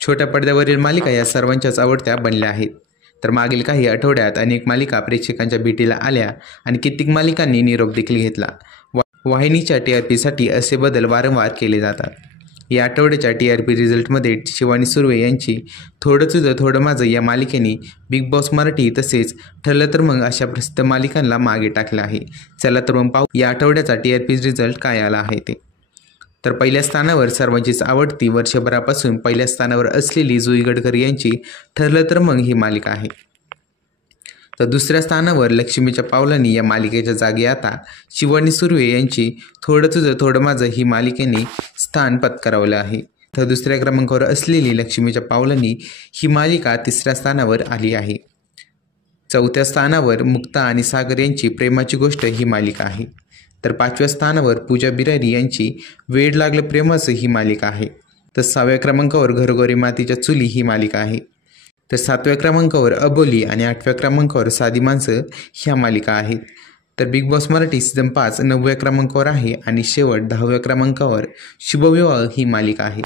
छोट्या पडद्यावरील मालिका या सर्वांच्याच आवडत्या बनल्या आहेत. तर मागील काही आठवड्यात अनेक मालिका प्रेक्षकांच्या भेटीला आल्या आणि कित्येक मालिकांनी निरोप देखील घेतला. वाहिनीच्या TRPसाठी असे बदल वारंवार केले जातात. या आठवड्याच्या TRP रिझल्टमध्ये शिवानी सुर्वे यांची थोडं तुझं थोडं माझं या मालिकेने बिग बॉस मराठी तसेच ठरलं तर मग अशा प्रसिद्ध मालिकांना मागे टाकलं आहे. चला तर मग पाहू या आठवड्याचा TRP रिझल्ट काय आला आहे ते. तर पहिल्या स्थानावर सर्वांचीच आवडती वर्षभरापासून पहिल्या स्थानावर असलेली जुई गडकर यांची ठरलं तर मग ही मालिका आहे. तर दुसऱ्या स्थानावर लक्ष्मीच्या पावलांनी या मालिकेच्या जागी आता शिवानी सुर्वे यांची थोडं तुझं थोडं माझं ही मालिकेने स्थान पत्करवलं आहे. तर दुसऱ्या क्रमांकावर असलेली लक्ष्मीच्या पावलांनी ही मालिका तिसऱ्या स्थानावर आली आहे. चौथ्या स्थानावर मुक्ता आणि सागर यांची प्रेमाची गोष्ट ही मालिका आहे. तर पाचव्या स्थानावर पूजा बिरारी यांची वेड लागलं प्रेमाचं ही मालिका आहे. तर 6व्या क्रमांकावर घरोघरी मातीच्या चुली ही मालिका आहे. तर 7व्या क्रमांकावर अबोली आणि 8व्या क्रमांकावर साधी माणसं ह्या मालिका आहेत. तर बिग बॉस मराठी सीझन 5 9व्या क्रमांकावर आहे आणि शेवट 10व्या क्रमांकावर शुभविवाह ही मालिका आहे.